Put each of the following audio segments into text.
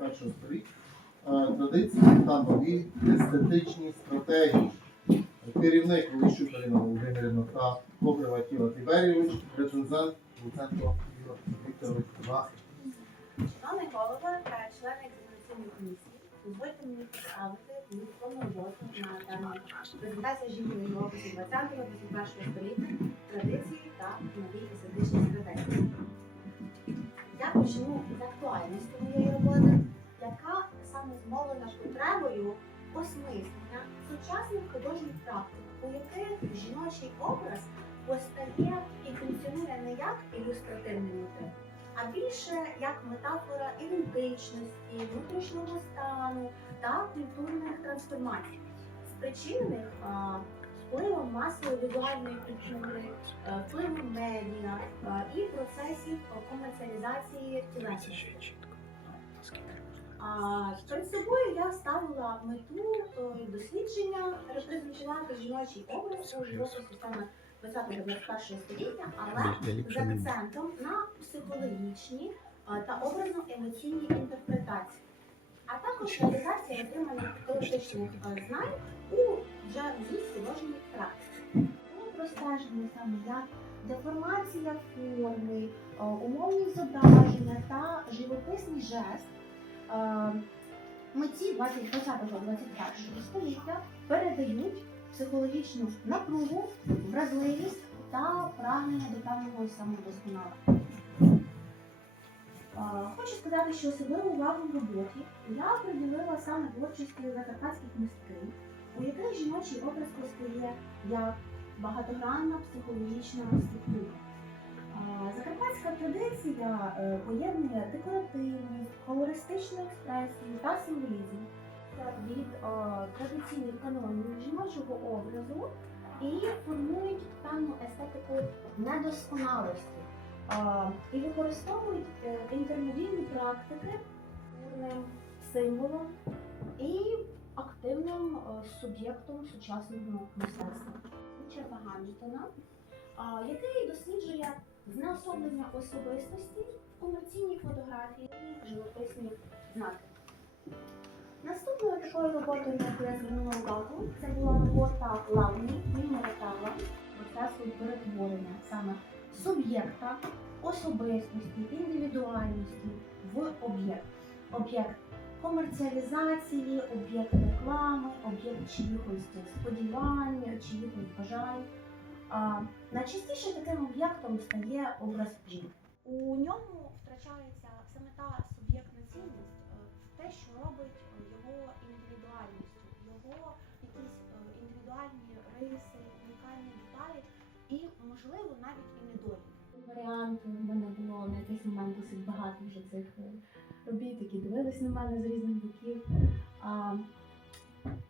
21 століття, е, традиції та нові естетичні стратегії. Керівник Волищук Аліна Володимирівна та Кобрева Тіла Тиберійович, рецензент Луценко Вікторович Кубах. Шановний голова та члени екзаменаційної комісії, дозвольте мені представити дипломну роботу на тему презентація жінки в описі 20-21 століття, традиції та нові естетичні стратегії. Я почну з актуальності моєї роботи, яка саме змовлена потребою осмислення сучасних художніх практик, у яких жіночий образ постає і функціонує не як ілюстративний мотив, а більше як метафора ідентичності, внутрішнього стану та культурних трансформацій, спричинених впливом масової візуальної культури, е, впливом медіа і процесів комерціалізації тілесності. А перед собою я ставила мету е, дослідження репрезентувати жіночий образ у живописі саме 20-21 століття, але з акцентом на психологічні е, та образно-емоційні інтерпретації, а також реалізація отриманих теоретичних е, знань у вже новій практиці. Ми простежимо саме як деформація форми, умовні зображення та живописний жест митці 20-21 століття передають психологічну напругу, вразливість та прагнення до певного самодосконалення. Е, Хочу сказати, що особливу увагу в роботі я приділила саме творчості закарпатських мисткинь, у яких жіночий образ постає як багатогранна психологічна структура. Закарпатська традиція е, поєднує декоративність, колористичну експресію та символізм від е, традиційних канонів жіночого образу і формують певну естетику недосконалості і використовують е, інтермедійні практики символом і активним суб'єктом сучасного мистецтва. Річарда Ганджетона, який досліджує знеособлення особистості в комерційній фотографії і живописні знаки. Наступною такою роботою, на яку я звернула увагу, це була робота Лавні Міморетала процесу перетворення саме суб'єкта, особистості, індивідуальності в об'єкт. Об'єкт комерціалізації, об'єкт реклами, об'єкт чиїхось сподівань, чиїхось бажань. А, найчастіше таким об'єктом стає образ жінки. У ньому втрачається саме та суб'єктна цінність, е, те, що робить е, його індивідуальністю, його якісь е, індивідуальні риси, унікальні деталі і, можливо, навіть і недоліки. Варіант в мене було на якийсь момент досить багато вже цих робіт, які дивились на мене з різних боків. А,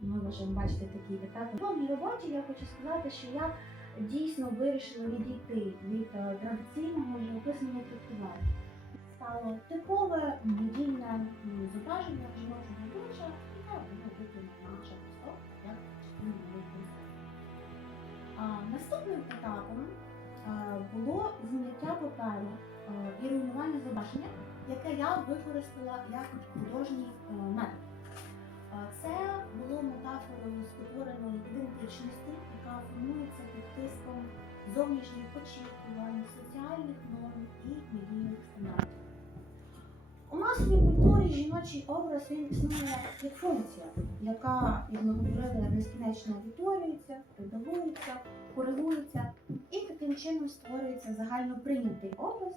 ми можемо бачити такі етапи. В новій роботі я хочу сказати, що я дійсно вирішила відійти від е, традиційного живописного трактування. Стало типове медійне м, зображення жіночого обличчя, яке воно виконано наше просто як. А Наступним етапом е, було зняття паперу е, і руйнування зображення, яке я використала як художній метод. Це було метафорою спотвореної ідентичності, яка формується під тиском зовнішніх очікувань, соціальних норм і медійних стандартів. У масовій культурі жіночий образ він існує як функція, яка, як ми говорили, безкінечно повторюється, редагується, коригується і таким чином створюється загально прийнятий образ.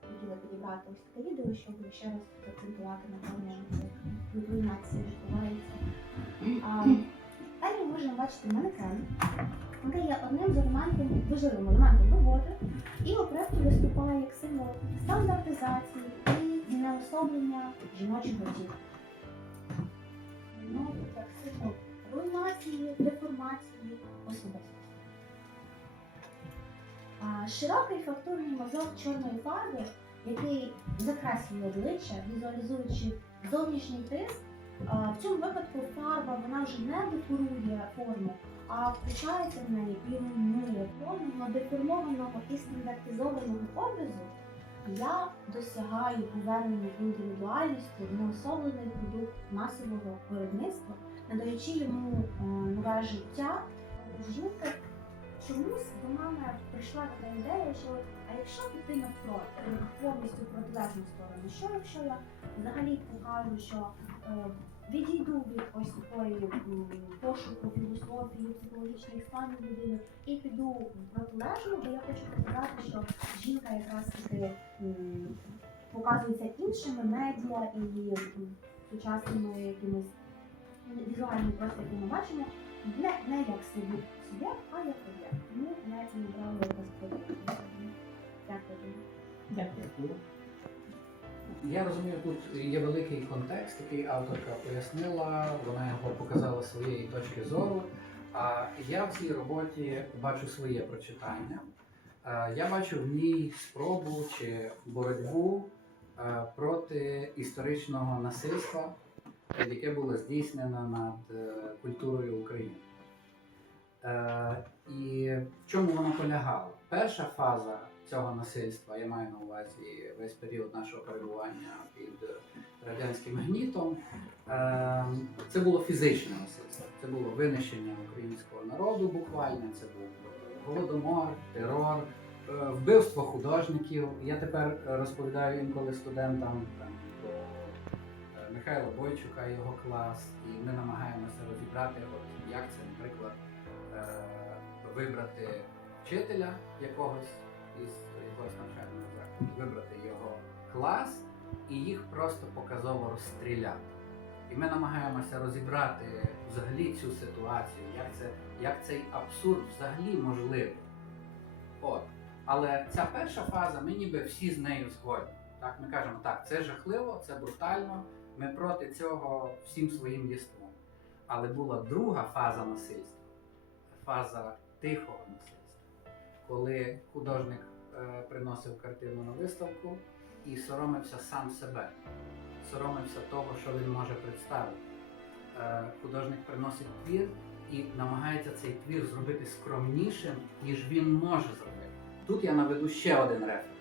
Хотіла підібрати ось таке відео, щоб ще раз акцентувати на тому, що відбувається. Далі ми можемо бачити манекен, який є одним з елементів, важливим елементом роботи, і проєкті виступає як символ стандартизації і знеособлення жіночого тіла. Ну, як символ руйнації, деформації особистості. Широкий фактурний мазок чорної фарби, який закреслює обличчя, візуалізуючи зовнішній тиск, в цьому випадку фарба вона вже не декорує форму, а включається в неї і руйнує форму деформованого і стандартизованого образу, я досягаю повернення індивідуальності в неособлений продукт масового виробництва, надаючи йому е, нове життя. Жінки чомусь до мене прийшла така ідея, що а якщо піти навпроти, повністю протилежну сторону, що якщо я взагалі покажу, що е, відійду від ось такої пошуку філософії, психологічних станів людини і піду в протилежну, бо я хочу показати, що жінка якраз таки показується іншими медіа і сучасними якимись візуальними просто, які ми бачимо, не, не як собі суб'єкт, а як об'єкт. Тому я і якось подобається. Дякую. Дякую. Я розумію, тут є великий контекст, який авторка пояснила, вона його показала з своєї точки зору. А я в цій роботі бачу своє прочитання. Я бачу в ній спробу чи боротьбу проти історичного насильства, яке було здійснено над е, культурою України. Е, І в чому воно полягало? Перша фаза цього насильства, я маю на увазі весь період нашого перебування під радянським гнітом. е, Це було фізичне насильство, це було винищення українського народу буквально, це був голодомор, терор, вбивство художників. Я тепер розповідаю інколи студентам Михайла Бойчука і його клас, і ми намагаємося розібрати, от, як це, наприклад, е, вибрати вчителя якогось із якогось навчального закладу, вибрати його клас і їх просто показово розстріляти. І ми намагаємося розібрати взагалі цю ситуацію, як, це, як цей абсурд взагалі можливий. От. Але ця перша фаза, ми ніби всі з нею згодні. Так, ми кажемо, так, це жахливо, це брутально, ми проти цього всім своїм єством. Але була друга фаза насильства, фаза тихого насильства, коли художник е, приносив картину на виставку і соромився сам себе, соромився того, що він може представити. Е, художник приносить твір і намагається цей твір зробити скромнішим, ніж він може зробити. Тут я наведу ще один референс.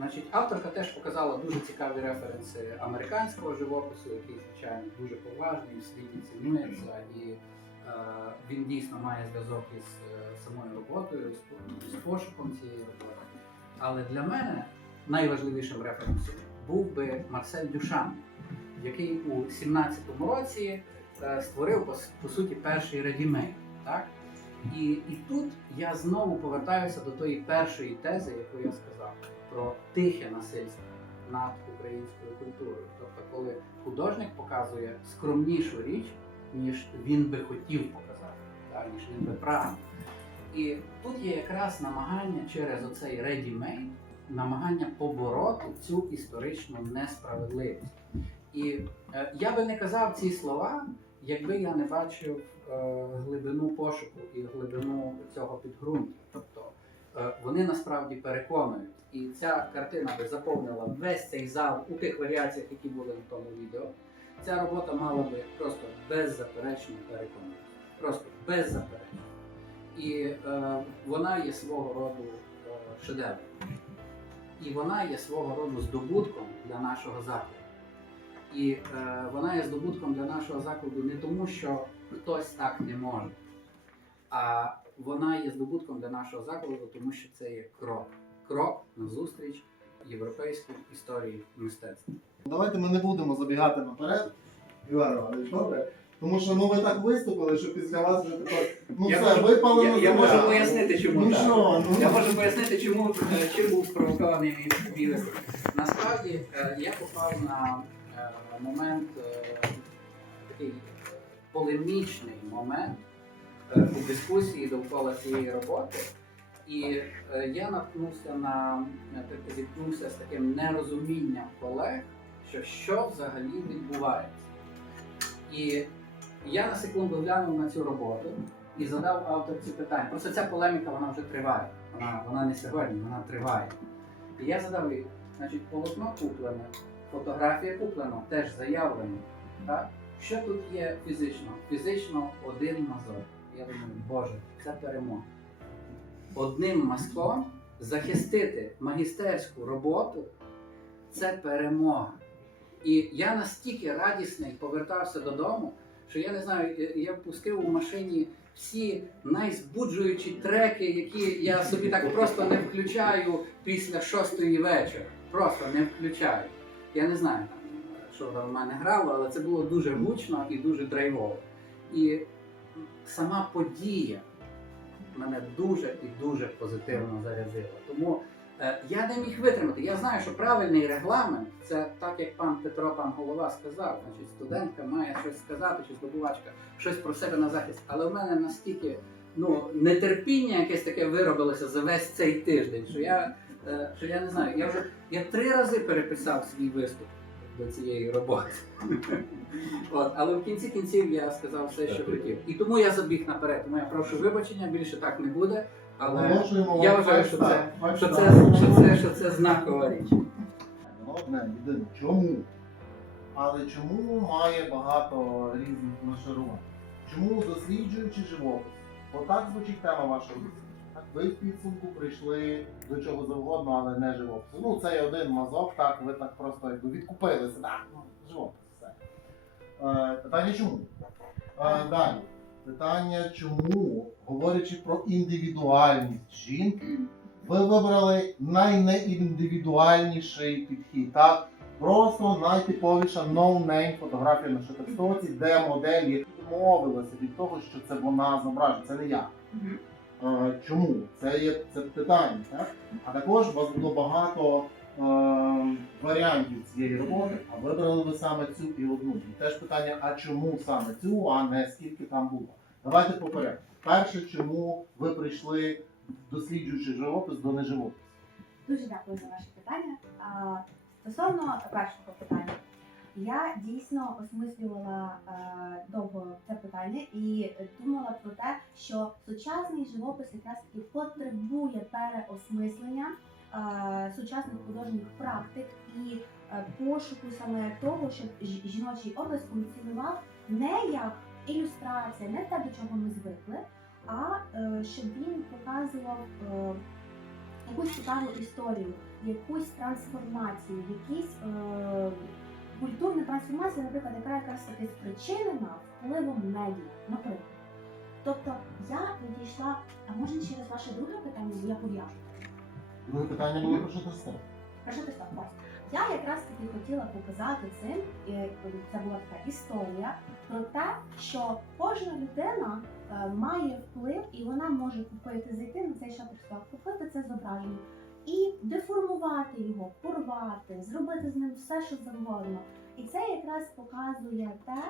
Значить, авторка теж показала дуже цікаві референси американського живопису, який, звичайно, дуже поважний, в світі цінується, і е, він дійсно має зв'язок із е, самою роботою, з, пошуком цієї роботи. Але для мене найважливішим референсом був би Марсель Дюшан, який у 17-му році е, створив по, по суті перший редімейд. Так? І, і тут я знову повертаюся до тої першої тези, яку я сказав, про тихе насильство над українською культурою. Тобто, коли художник показує скромнішу річ, ніж він би хотів показати, так, ніж він би прагнув. І тут є якраз намагання через оцей ready-made, намагання побороти цю історичну несправедливість. І е, я би не казав ці слова, якби я не бачив е, глибину пошуку і глибину цього підґрунтя. Тобто вони насправді переконують. І ця картина би заповнила весь цей зал у тих варіаціях, які були в тому відео. Ця робота мала би просто беззаперечно переконувати. Просто беззаперечно. І е, вона є свого роду е, шедевром. І вона є свого роду здобутком для нашого закладу. І е, вона є здобутком для нашого закладу не тому, що хтось так не може, а вона є здобутком для нашого закладу, тому що це є крок. Крок назустріч європейській історії мистецтва. Давайте ми не будемо забігати наперед, Іван Іванович, добре? Тому що ну ви так виступили, що після вас вже тепер ну Я все, можу- випало я, на я можу пояснити, чому Ну так. що, ну Я можу пояснити, чому е, чим був спровокований мій виступ. Насправді е, я попав на е, момент такий полемічний момент у дискусії довкола цієї роботи. І е, я наткнувся на е, зіткнувся з таким нерозумінням колег, що що взагалі відбувається. І я на секунду глянув на цю роботу і задав авторці питання. Просто ця полеміка вона вже триває. Вона, вона не сьогодні, вона триває. І я задав їй, значить, полотно куплене, фотографія куплена, теж заявлено. Так? Що тут є фізично? Фізично один мазок. Я думаю, боже, це перемога. Одним мазком захистити магістерську роботу це перемога. І я настільки радісний повертався додому, що я не знаю, я- пустив у машині всі найзбуджуючі треки, які я собі так просто не включаю після шостої вечора. Просто не включаю. Я не знаю, що там в мене грало, але це було дуже гучно і дуже драйвово. І сама подія мене дуже і дуже позитивно зарядила. Тому е, я не міг витримати. Я знаю, що правильний регламент це так, як пан Петро, пан голова сказав. Значить, студентка має щось сказати, чи здобувачка, щось про себе на захист. Але в мене настільки ну, нетерпіння якесь таке виробилося за весь цей тиждень, що я, е, що я не знаю. Я вже я три рази переписав свій виступ до цієї роботи. От, але в кінці кінців я сказав все, що хотів. І тому я забіг наперед. Тому я прошу вибачення, більше так не буде. Але я вважаю, що це, що це, що це, що це знакова річ. Одне, єдине. Чому? Але чому має багато різних нашарувань? Чому досліджуючи живопис? Отак звучить тема вашого. Так, Ви в підсумку прийшли до чого завгодно, але не живопису. Ну, це є один мазок, так, ви так просто якби відкупилися. Так, ну, живопис, питання чому? Е, далі. Питання, чому, говорячи про індивідуальність жінки, ви вибрали найнеіндивідуальніший підхід, так? Просто найтиповіша no-name фотографія на шотекстоці, де модель відмовилася від того, що це вона зображена, це не я. Е, чому? Це є це питання, так? А також у вас було багато е, варіантів цієї роботи, а вибрали ви саме цю і одну. І теж питання, а чому саме цю, а не скільки там було? Давайте по порядку. Перше, чому ви прийшли, досліджуючи живопис до неживопису? Дуже дякую за ваше питання. А, Стосовно першого питання, я дійсно осмислювала е, довго це питання і думала про те, що сучасний живопис якраз таки потребує переосмислення сучасних художніх практик і е, пошуку саме того, щоб жіночий образ функціонував не як ілюстрація, не те, до чого ми звикли, а е, щоб він показував. е, якусь цікаву історію, якусь трансформацію, якісь е, культурна трансформація, наприклад, яка якраз таки спричинена впливом медіа, наприклад. Тобто я відійшла, а може через ваше друге питання я пов'яжу. Друге питання було про що ти Прошу ти ось. Я якраз таки хотіла показати цим, і це була така історія про те, що кожна людина е, має вплив і вона може купити, зайти на цей шатерсток, купити це зображення і деформувати його, порвати, зробити з ним все, що завгодно. І це якраз показує те,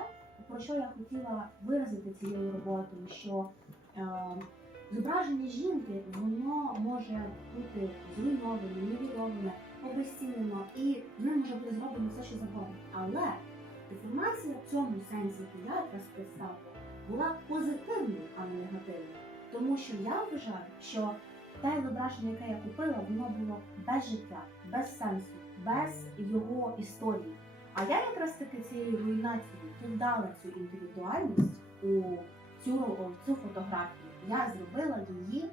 про що я хотіла виразити цією роботою, що е, зображення жінки воно може бути зруйноване, нівельоване, обезцінено, і з ним може бути зроблено все, що завгодно. Але деформація в цьому сенсі, яку я якраз представила, була позитивною, а не негативною. Тому що я вважаю, що те зображення, яке я купила, воно було без життя, без сенсу, без його історії. А я якраз таки цією руйнацією додала цю індивідуальність у цю, цю фотографію. Я зробила її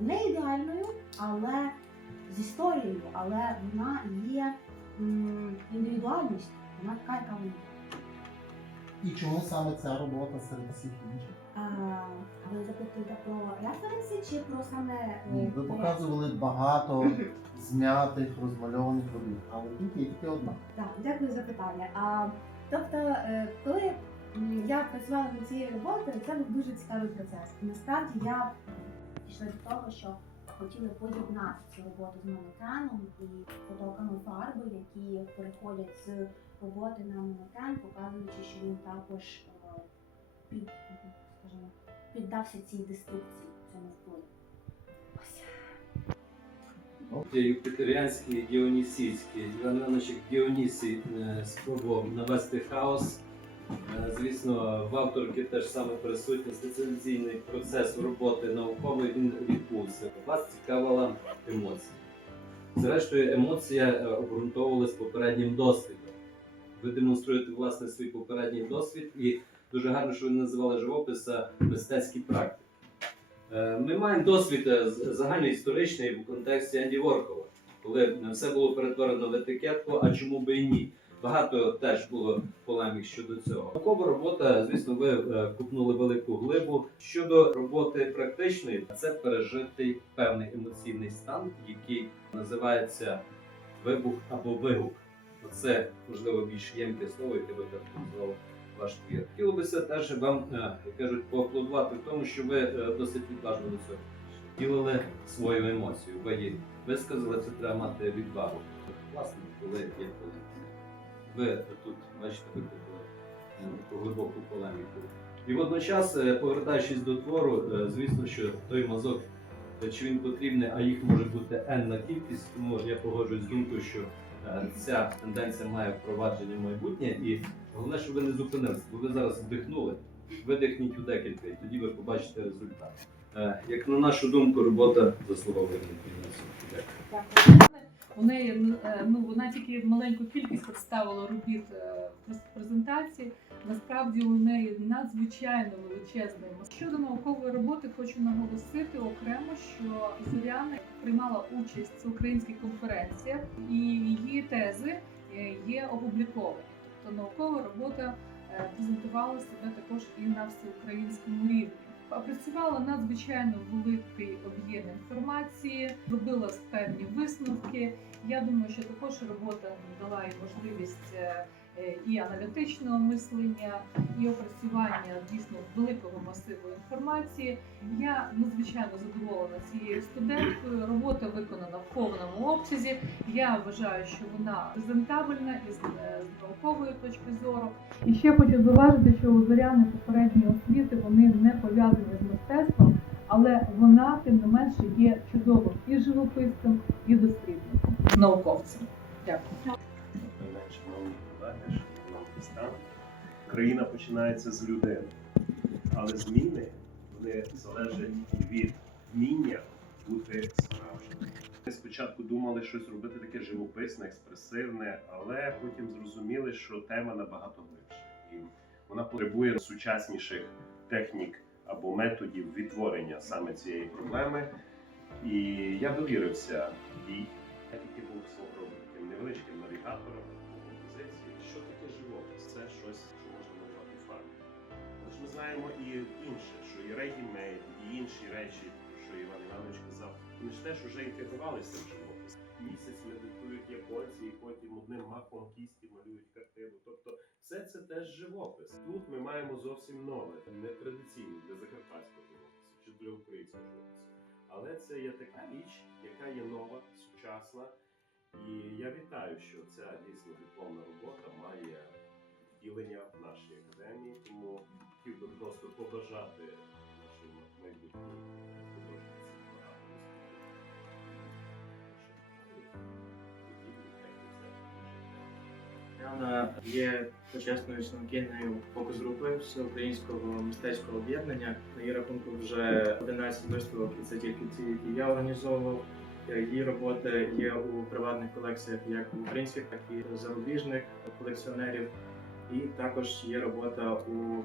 не ідеальною, але з історією, але вона є індивідуальністю. Вона така, яка вона. є. І чому саме ця робота серед всіх інших? А, ви запитуєте про референси чи про саме е, Ні, Ви показували багато знятих, розмальованих робіт, але тут є тільки одна. Так, дякую за питання. А, тобто, е, коли я працювала над цією роботою, це був дуже цікавий процес. І насправді я дійшла до того, що хотіли поєднати цю роботу з манекеном і потоками фарби, які переходять з роботи на манекен, показуючи, що він також е, під, скажімо, піддався цій деструкції, цьому впливу. Юпітеріанський Діонісійський. Іван Іванович Діонісій е, спробував навести хаос. Е, Звісно, в авторки теж саме присутній спеціалізаційний процес роботи наукової він відбувся. Вас цікавила емоція. Зрештою, емоція е, обґрунтовувалась попереднім досвідом. Ви демонструєте власне свій попередній досвід, і дуже гарно, що ви називали живописа мистецький практик. Е, Ми маємо досвід загальноісторичний в контексті Енді Воркова, коли все було перетворено в етикетку, а чому би і ні. Багато теж було полемік щодо цього. Наукова робота, звісно, ви е, купнули велику глибу. Щодо роботи практичної, це пережитий певний емоційний стан, який називається вибух або вигук. Оце можливо більш ємке слово, яке би характеризувало ваш твір. Хотілося теж вам, е, як кажуть, поаплодувати в тому, що ви е, досить відважно до цього втілили свою емоцію. Ви її висказали, це треба мати відвагу. Власне, коли є полеміка. Ви тут, бачите, викликали таку глибоку полеміку. І водночас, е, повертаючись до твору, е, звісно, що той мазок, е, чи він потрібний, а їх може бути енна кількість, тому я погоджуюсь з думкою, що ця тенденція має впровадження в майбутнє. І головне, щоб ви не зупинилися, бо ви зараз вдихнули, видихніть у декілька, і тоді ви побачите результат. Як на нашу думку, робота заслуговує на. Дякую. У неї е, ну вона тільки маленьку кількість представила робіт е, презентації. Насправді у неї надзвичайно величезний мас- Щодо наукової роботи, хочу наголосити окремо, що Зоряна приймала участь в українських конференціях, і її тези е, є опубліковані. Тобто наукова робота презентувала себе також і на всеукраїнському рівні. Опрацювала надзвичайно великий об'єм інформації, робила певні висновки. Я думаю, що також робота дала їй можливість е, і аналітичного мислення, і опрацювання дійсно великого масиву інформації. Я надзвичайно задоволена цією студенткою. Робота виконана в повному обсязі. Я вважаю, що вона презентабельна і з, е, наукової точки зору. І ще хочу зауважити, що у Зоряни попередні освіти вони не пов'язані з мистецтвом, але вона тим не менше є чудовим і живописцем, і дослідником, науковцем. Дякую. Міста. Країна починається з людини, але зміни вони залежать від вміння бути справжнім. Ми спочатку думали щось робити таке живописне, експресивне, але потім зрозуміли, що тема набагато глибша. І вона потребує сучасніших технік або методів відтворення саме цієї проблеми. І я довірився їй. Знаємо і інше, що і ready-made, і інші речі, що Іван Іванович казав, вони ж теж вже інтегрувалися в живопис. Місяць медитують японці, і потім одним махом кісті малюють картину. Тобто все це теж живопис. Тут ми маємо зовсім нове, не традиційне для закарпатського живопису чи для українського живопису. Але це є така річ, яка є нова, сучасна. І я вітаю, що ця дійсно дипломна робота має втілення в нашій академії. Тому хотів би просто побажати нашим майбутнім художниці багато. Яна є почесною членкиною фокус-групи всеукраїнського мистецького об'єднання. На її рахунку вже 11 виставок, і це тільки ті, які я організовував. Її роботи є у приватних колекціях як українських, так і зарубіжних колекціонерів. І також є робота у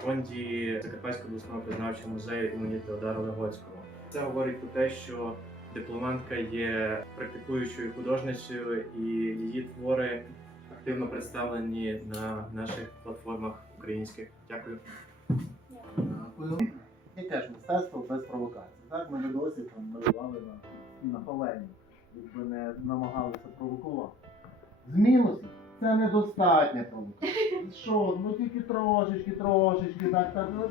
фонді Закарпатського обласного краєзнавчого музею імені Теодора Легоцького. Це говорить про те, що дипломантка є практикуючою художницею, і її твори активно представлені на наших платформах українських. Дякую. Дякую. Яке ж мистецтво без провокацій. Так, ми досі там малювали на, на Палені, якби не намагалися провокувати. З мінусів це недостатня провокація. Що, ну тільки трошечки, трошечки, так, так, ну,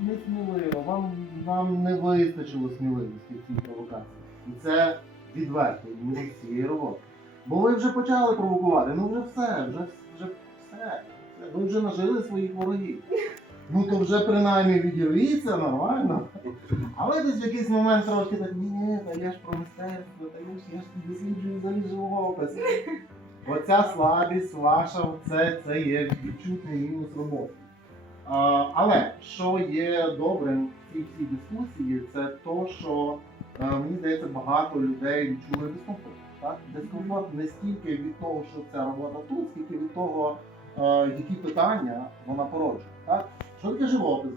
не сміливо. Вам, вам не вистачило сміливості в цій провокації. І це відвертий мінус цієї роботи. Бо ви вже почали провокувати, ну вже все, вже, вже все. Ви вже нажили своїх ворогів. Ну то вже принаймні відірвіться нормально. Але десь в якийсь момент трошки так, ні, ні, та я ж про мистецтво, та я ж я ж досліджую взагалі Оця слабість ваша, це, це є відчутний мінус роботи. А, але що є добрим в цій всій дискусії, це то, що е, мені здається, багато людей відчули дискомфорт. Так? Дискомфорт не стільки від того, що ця робота тут, скільки від того, е, які питання вона породжує. Так? Що таке живопис?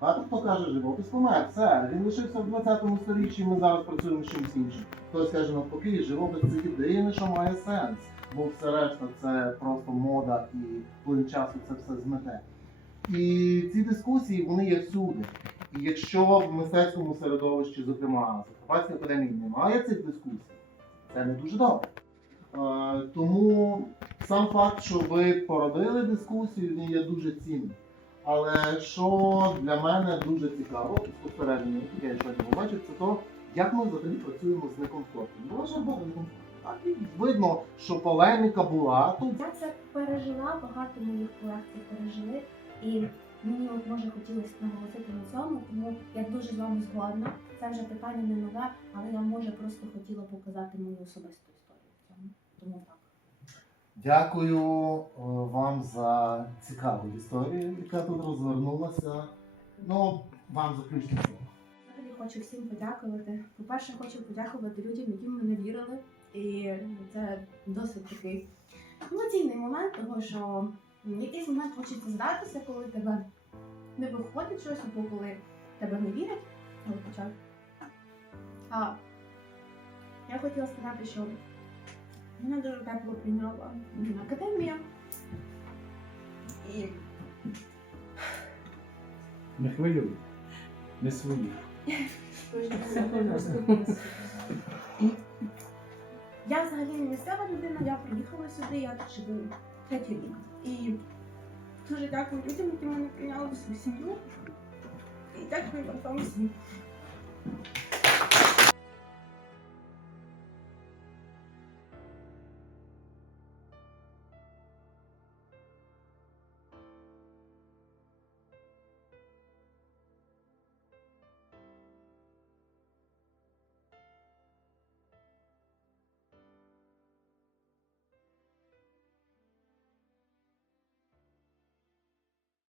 Багато хто каже, живопис помер, все, він лишився в 20 сторіччі, ми зараз працюємо з чимось іншим. Хтось каже навпаки, живопис це єдине, що має сенс, бо все решта це просто мода і плин часу це все змете. І ці дискусії вони є всюди. І якщо в мистецькому середовищі, зокрема, Закарпатській академії немає цих дискусій, це не дуже добре. Е, тому сам факт, що ви породили дискусію, він є дуже цінним. Але що для мене дуже цікаво, яке я сьогодні побачив, це то, як ми взагалі працюємо з некомфортом. Бо ж багато некомфорту. Так і видно, що полеміка була тут. Я це пережила, багато моїх колег це пережили. І мені от може хотілося наголосити на цьому, тому я дуже з вами згодна. Це вже питання не нове, але я може просто хотіла показати мою особисту історію в цьому. Тому так. Дякую е, вам за цікаву історію, яка тут розвернулася. Ну, вам заключне слово. Хочу всім подякувати. По-перше, хочу подякувати людям, які мене вірили. І це досить такий емоційний момент, тому що в якийсь момент хочеться здатися, коли тебе не виходить щось, або коли тебе не вірять. Але почав. А я хотіла сказати, що мене дуже тепло прийняла академія. І Не хвилюй, не свої. Я взагалі не місцева людина, я приїхала сюди, я тут живу третій рік. І дуже дякую людям, які мене прийняли в свою сім'ю. І дякую вам всім.